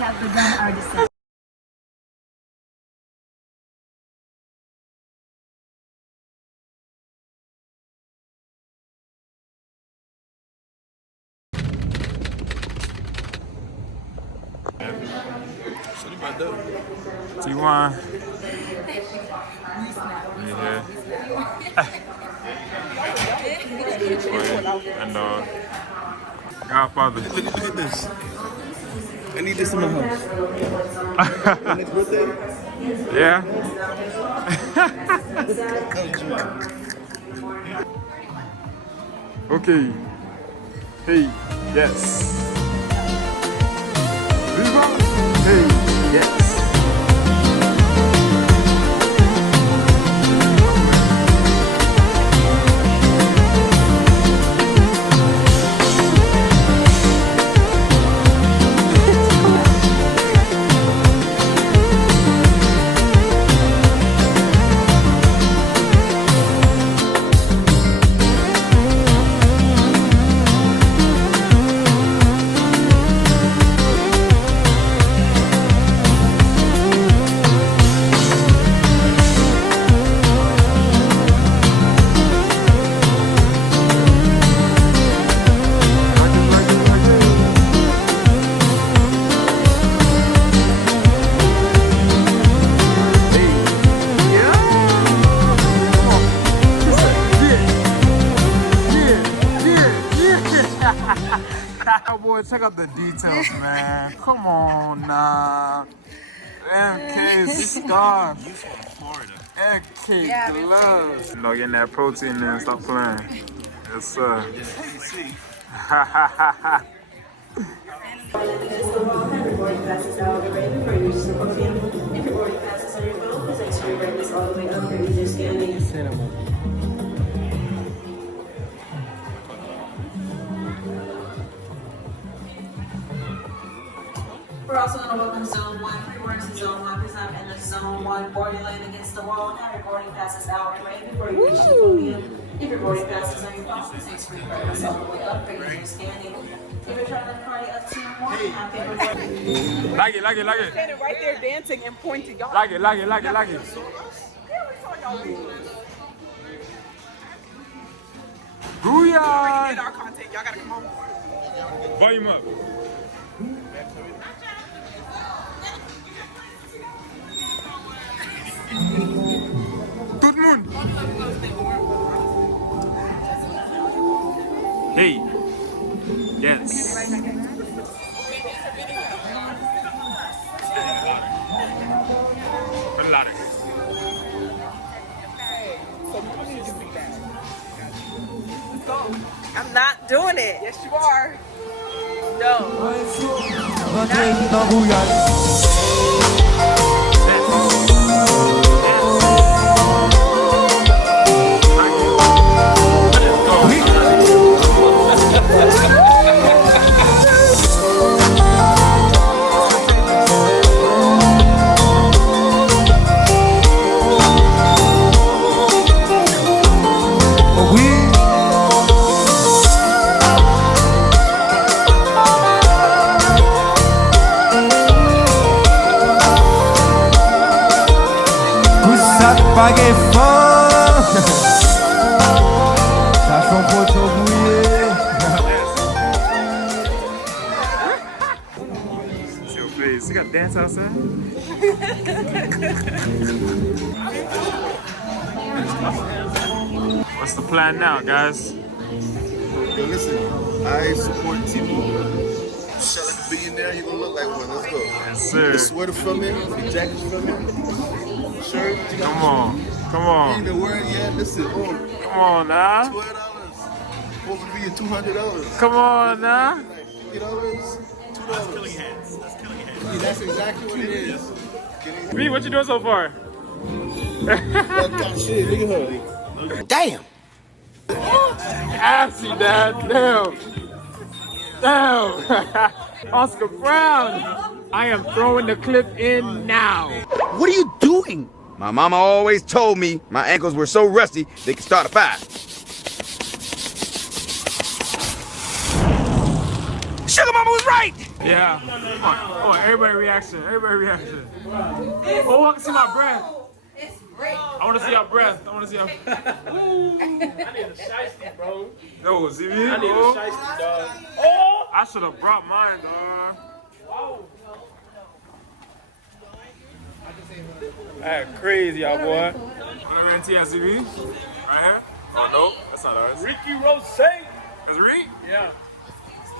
have begun our descent. T1. Yeah. And Godfather. Look at this. I need this in my house. Next birthday? Yeah. Okay. Hey, yes. Hey, yes. Boy, check out the details, man. Come on, nah. MK scarf. MK gloves. You know, getting that protein in, stop playing. Yes, sir. Ha ha ha ha. We're also going to welcome Zone 1. Pre-boarders in Zone 1, please not enter Zone 1 boarding lane against the wall. Now your boarding passes out and ready before you reach the podium. If your boarding passes on your phone, please take screen records all the way up for your scanning. If you're trying to party up to 1, have paperwork. Like it. Standing right there dancing and pointing. Y'all. Like it. Booyah! Get our content. Y'all gotta come on. Volume up. Tout le monde. Hey. Yes. I'm not doing it. Yes, you are. No. Paguei fã, sachant photo bouillé. See your face. You got dance outside? What's the plan now, guys? Yo, listen, I support T-Mobile. Shut like a billionaire, you gonna look like one. Let's go. Yes, sir. The sweater from it, the jacket's from it, shirt. Come on. You ain't been wearing yet. Listen, Come on now. $12. Supposed to be at $200. Come on now. $50, $2. That's killing heads. That's exactly what it is. V, what you doing so far? Shit, look at her. Damn! Assy, Dad. Damn. Oscar Brown. I am throwing the clip in now. What are you doing? My mama always told me my ankles were so rusty they could start a fire. Sugar mama was right! Yeah. Come on, everybody reaction. Everybody reaction. Oh, I can see my breath. I want to see your breath. I want to see your. I need a shiesty, bro. No, see me? I need a Oh, shiesty, dog. Oh! I should have brought mine, dog. That's crazy, y'all boy. Whatever NTSCB. Right here. Oh, no. That's not ours. Ricky Rose. That's Reed? Yeah.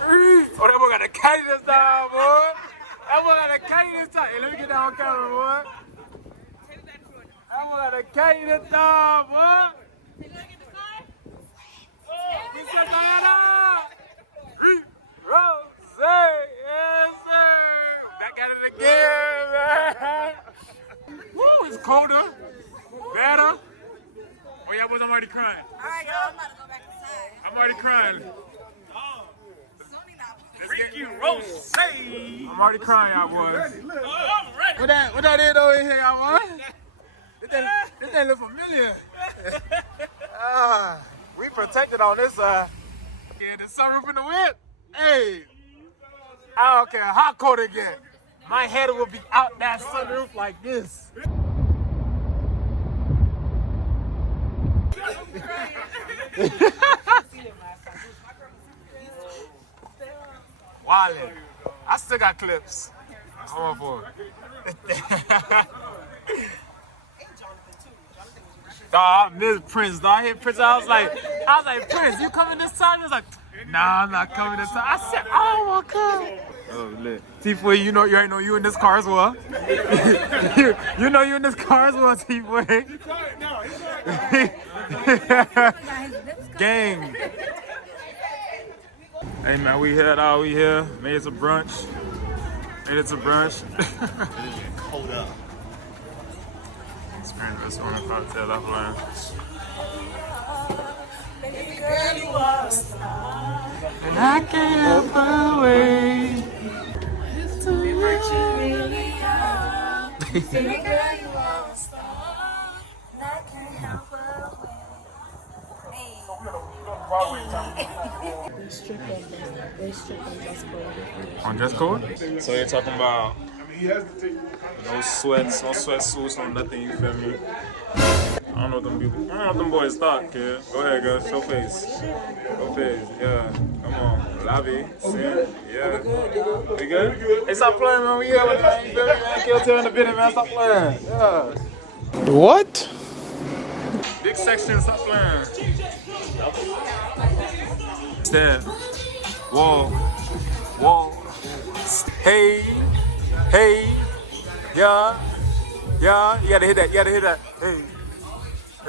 Oh, that boy got a caddy this time, boy. That boy got a caddy this time. Hey, let me get that on camera, boy. That boy got a caddy this time, boy. We still got up. Rose, yes, sir. Back at it again, man. Woo, it's colder, better. Oh, yeah, boys, I'm already crying. All right, y'all. I'm about to go back inside. I'm already crying. Ricky Rose. I'm already crying, y'all boys. I'm ready. What that is over here, y'all boys? This thing look familiar. We protected on this side. Yeah, the sunroof in the wind. Hey, I don't care how cold it get. My head will be out that sunroof like this. Wildin'. I still got clips. I'm on for it. Dog, I miss Prince, dog. I hit Prince. I was like, Prince, you coming this time? He was like, nah, I'm not coming this time. I said, I want to come. Oh, lit. T-Boy, you already know you in this car as well. you know you in this car as well, T-Boy. Gang. Hey man, we here, dog. We here. Made it to brunch. Hold up. Experience restaurant cocktail offline. And I can't help away. On dress code? So you're talking about no sweats, no sweatsuits, no nothing, you feel me? I don't know what them boys thought, kid. Go ahead, girl, show face. Show face, yeah. Come on, lobby, sin, yeah. We good? Hey, stop playing, man. We here with that, you feel me, man? KOTR in the building, man. Stop playing, yeah. What? Big section, stop playing. Step, wall, hey, yeah, you gotta hit that, hey.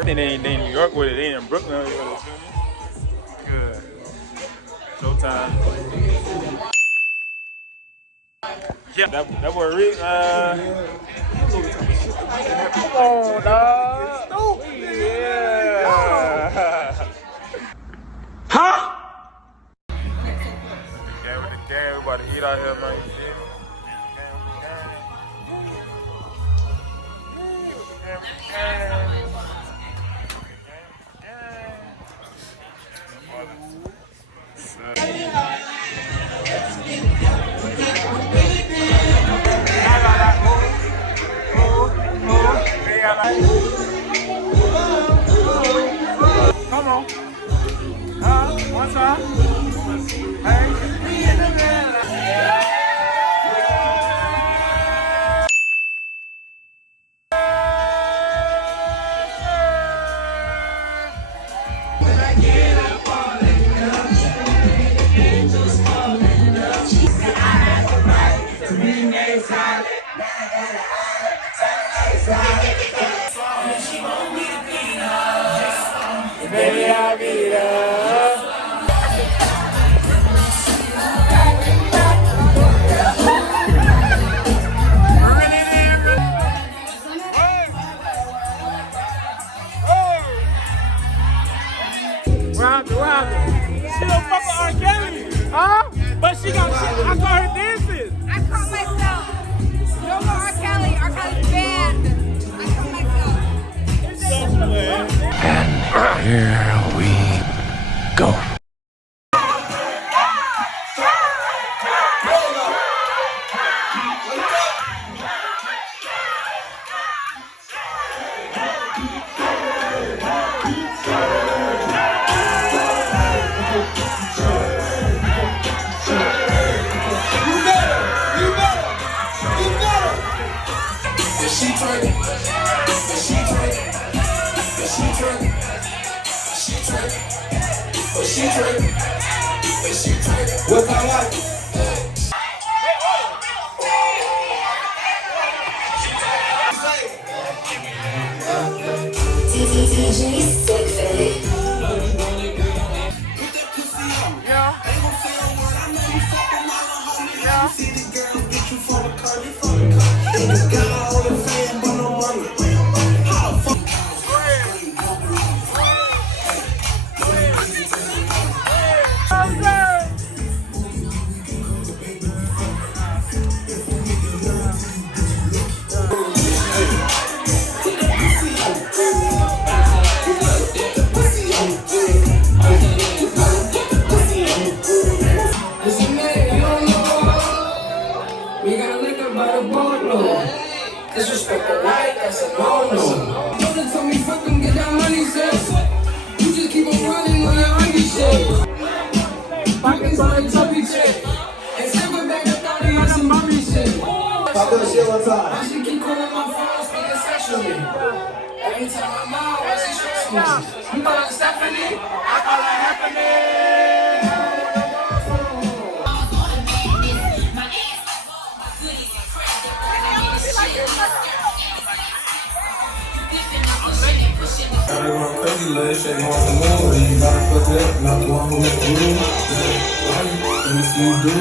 They ain't in New York with it, they ain't in Brooklyn, you gotta feel me? Good. Showtime. Yeah, that boy Rick, come on, dog. Yeah. Huh? Yeah, with the gang, we about to eat out here, man. You feel me? Come on. One time. Hey. Baby, I'll be there. What happened? She don't fuck with R. Kelly. Huh? But she got shit. I call her dances. I call myself. No more R. Kelly. R. Kelly's banned. I call myself. And here we go. What I like? DJ Sick Fit. We got liquor by the boatload. Disrespect the night, that's a no-no. Don't tell me fuck them, get that money, sis. You just keep on running on your hungry shit. Pockets on a chubby chick. And silver back the 30 on some mommy shit. Pop that shit one time. Why she keep calling my phone, speaking sexually? Every time I'm out, why she stress me? You call her Stephanie? I call her Happening. I'm going crazy, let shake on the moon. You gotta fuck it up, not the one who makes the room. Let me see you do it.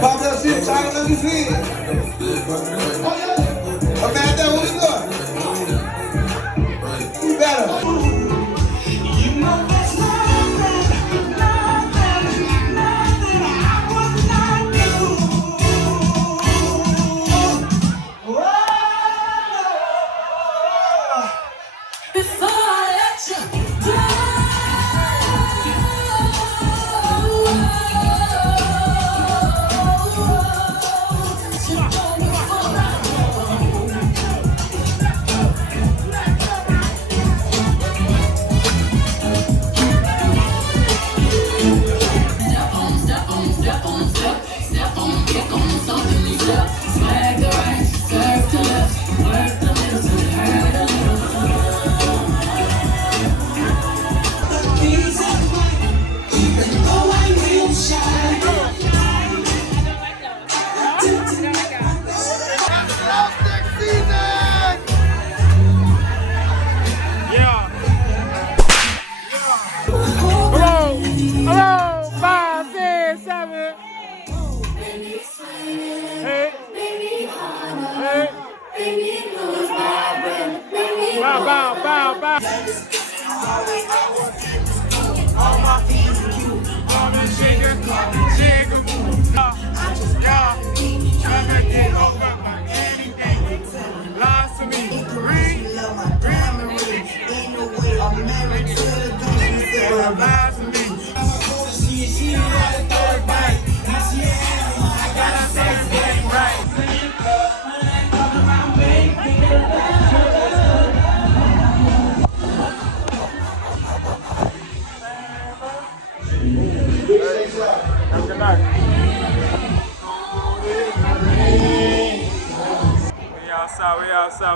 Pop that shit, China, let me see it. Oh yeah. Okay, I know what it's doing. You better.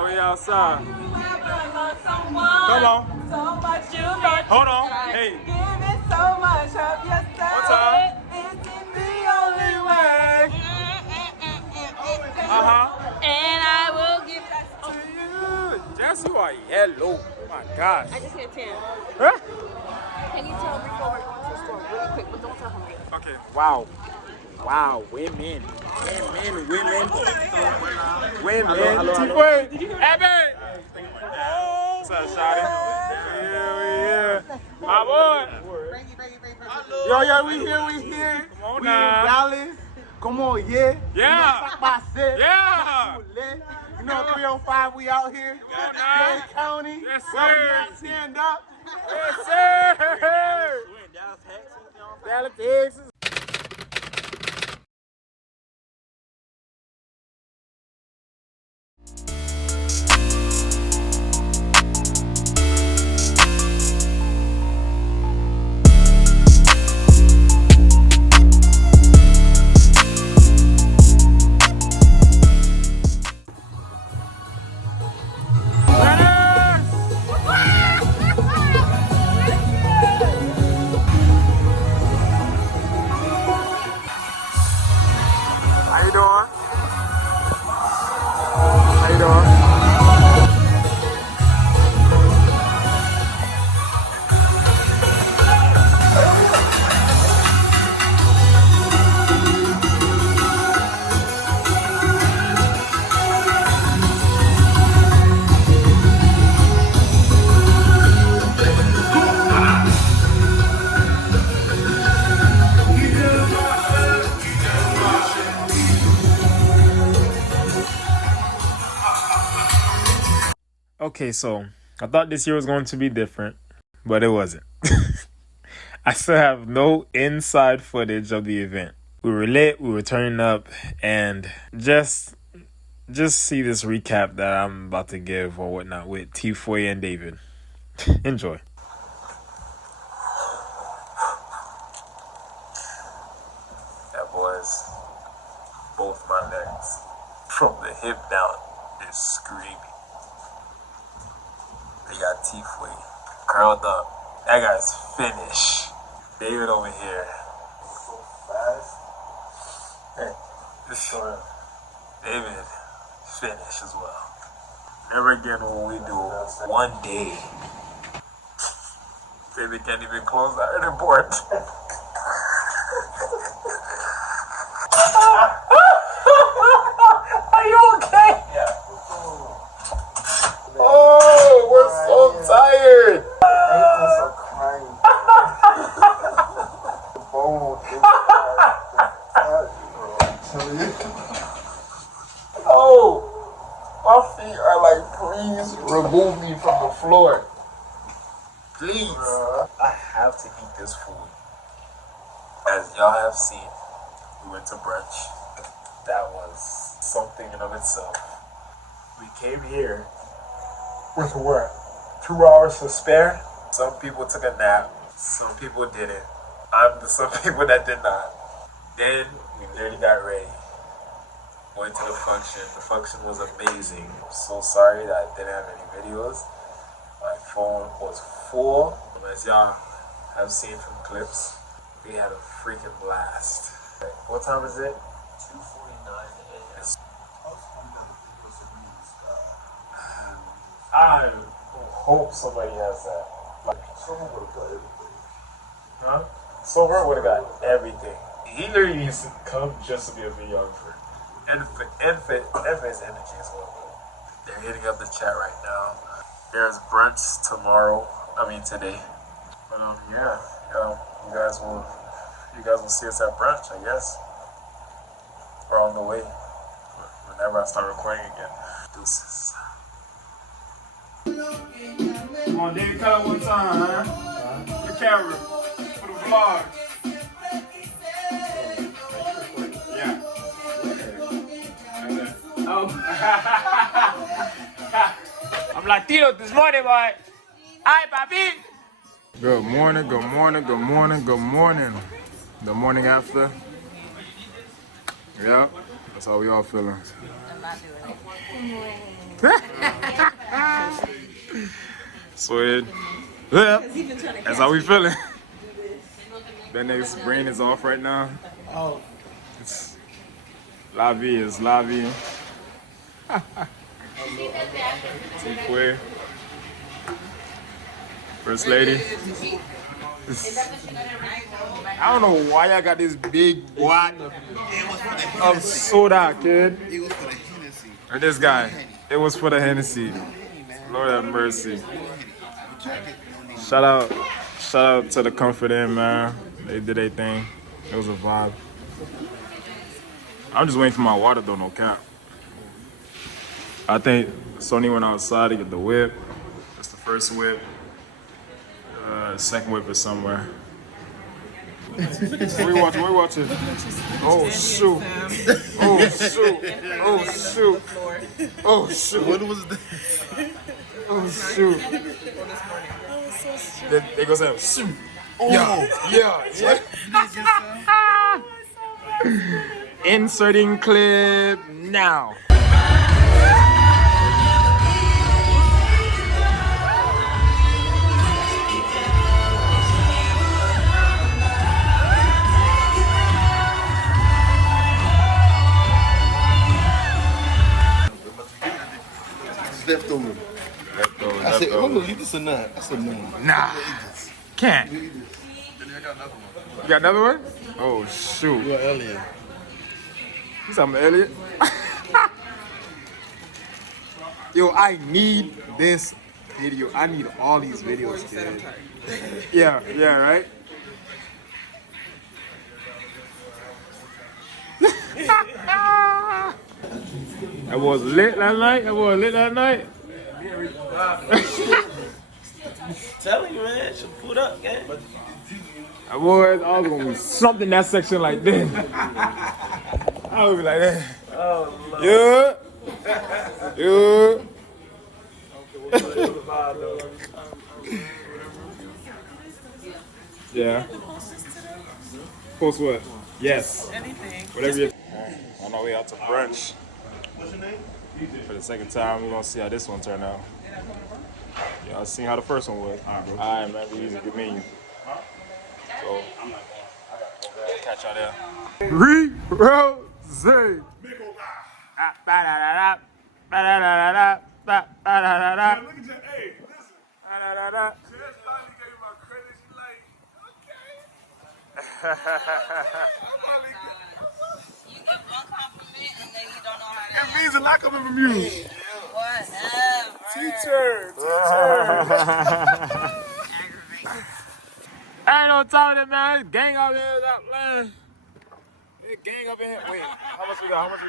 We outside. Come on. So much you know. Hold on. Hey. Give it so much of yourself. One time. It's the only way. And I will give that to you. Jess, you are yellow. Oh my gosh. I just hit 10. Huh? Can you tell Rico we're going to the store really quick, but don't tell him yet. Okay. Wow. Wow, women. T-Boy. Abby. What's up, shawty? Yeah. My boy. Yo, we here. Come on We now. in Dallas. Come on, yeah. Yeah. Yeah. You know, 305, we out here. Come on now. Dade County. Yes, Where we sir. at? Stand up. Yes, sir. Dallas, Texas. Okay, so I thought this year was going to be different, but it wasn't. I still have no inside footage of the event. We were lit, we were turning up, and just see this recap that I'm about to give or whatnot with T-Foy and David. Enjoy. That boys, both my legs, from the hip down, is screaming. They got T-Foy curled up. That guy's finished. David over here. So fast. Hey, this short. David finish as well. Never again will we do one day. David can't even close the iron board. Are you okay? Yeah. Oh, we're so tired. Ankles are crying. The bone is Oh, my feet are like, please remove me from the floor. Please. I have to eat this food. As y'all have seen, we went to brunch. That was something in of itself. We came here with what? 2 hours to spare? Some people took a nap. Some people didn't. I'm the some people that did not. Then we literally got ready. Went to the function. The function was amazing. I'm so sorry that I didn't have any videos. My phone was full. As y'all have seen from clips, we had a freaking blast. What time is it? 2:49 a.m. I hope somebody has that. Like, someone would have got everything. Huh? Silver would have got everything. He literally needs to come just to be a videographer. Infant's energy is well. They're hitting up the chat right now. There's brunch tomorrow. Today. Yeah. You guys will see us at brunch, I guess. We're on the way. Whenever I start recording again. Deuces. Come on, David, cut up one time, man. The camera. For the vlog. Yeah. Oh. I'm Latino this morning, boy. Hi, papi. Good morning, good morning, good morning, good morning. The morning after. Yeah, that's how we all feeling. I'm not doing it. Sweet. Yeah, that's how we feeling. That nigga's brain is off right now. Oh. It's la vie is la vie. T-Foy. First lady. I don't know why I got this big wad of soda, kid. It was for the Hennessy. Or this guy. It was for the Hennessy. Lord have mercy. Shout out to the Comfort Inn, man. They did their thing. It was a vibe. I'm just waiting for my water though, no cap. I think Sony went outside to get the whip. That's the first whip. The second whip is somewhere. What are you watching? What are you watching? Oh shoot! Oh shoot! Oh shoot! Oh shoot! What was that? Oh shoot! They go say shoot! Yeah! Inserting clip now. Leftover. I said, I'm gonna eat this or not? I said, no. Nah. Can't. You got another one? Oh, shoot. You're Elliot. You something, Elliot? Yo, I need this video. I need all these videos, kid. Yeah, right? That was lit that night. Telling you, man, should put up, gang. Boys, I was gonna be slumped in that section like this. I would be like that. Oh, Lord. Yeah. Yeah. Post what? Yes. Anything. Whatever you. On our way out to brunch. For the second time, we're gonna see how this one turned out. Y'all seen how the first one was. Alright, man, we use a good menu. So, catch y'all there. Rose. Look at that. Hey, listen. Jess finally gave me my credit. She's like, okay. You give one compliment and then you don't know how It means a lot coming from you. Whatever. Teacher. I ain't no time with it, man. This gang up here, that man. This gang up in here. Wait, how much we got? Okay.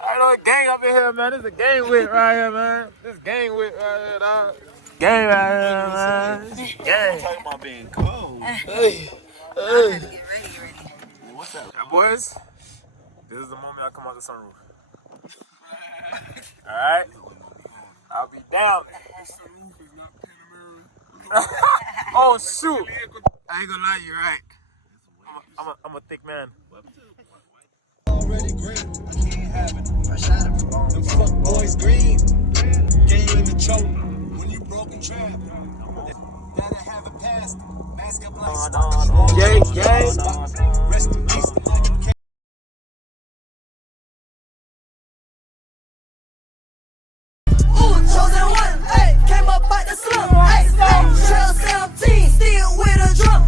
I know a gang up in here, man. This is a gang whip right here, man. This gang whip right here, dog. Gang right here, man. Gang. Talking about being cold. Hey. Get ready. What's up? Now, boys, this is the moment I come out the sunroof. Alright? I'll be down. Oh, shoot. I ain't gonna lie, you're right. I'm a thick man. Already great, I can't have it. Fresh out of the fuck boys green. Game in the choke. When you broken trap. Better have it past. Mask up like rest in peace. Chosen one, hey, came up out the slum, hey, trail 17, still with a drum,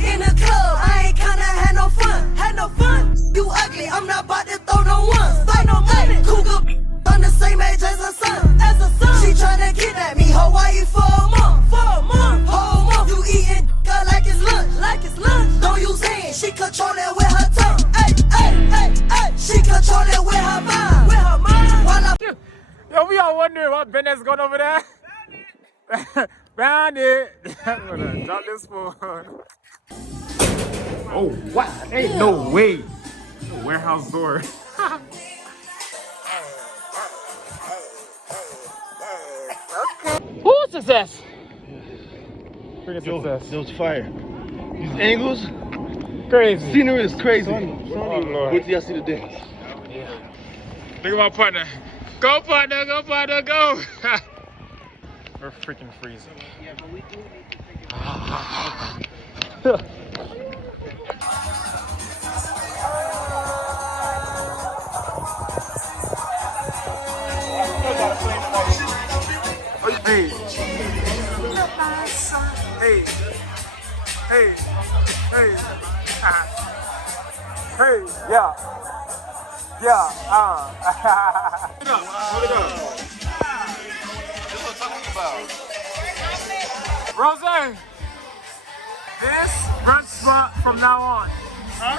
in the club, I ain't kinda had no fun, you ugly, I'm not about to throw no ones, fight no money, cougar, I'm the same age as her son, she tryna kidnap me, Hawaii for a month, whole month, you eating girl like it's lunch, don't use hands, she control it with her tongue, she control it with her mind, while I Yo, we all wondering what Bennett's going over there. Found it. I'm gonna drop this phone. Oh, what? Ain't no way. Warehouse door. Woo, success. Freaking success. Those fire. These angles, Crazy. scenery is crazy. Oh, Lord. Wait till y'all see the dance. Yeah. Look at my partner. Go, partner, go. We're freaking freezing. Hey, yeah. Hold it up. That's what I'm talking about. Rose, this brunch spot from now on. Huh?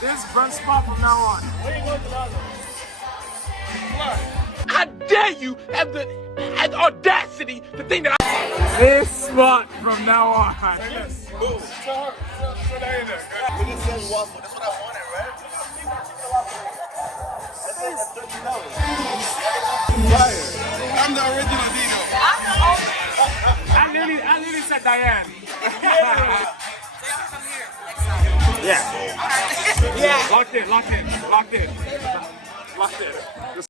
This brunch spot from now on. Where are you going to the other? What? How dare you have the audacity to think that I... This spot from now on. Yes. Boom. Show that in there. Look at this waffle. That's what I wanted, right? That's $13. Fire. I'm the original Dino. I literally said Diane. Next time. Yeah. Yeah. Locked in.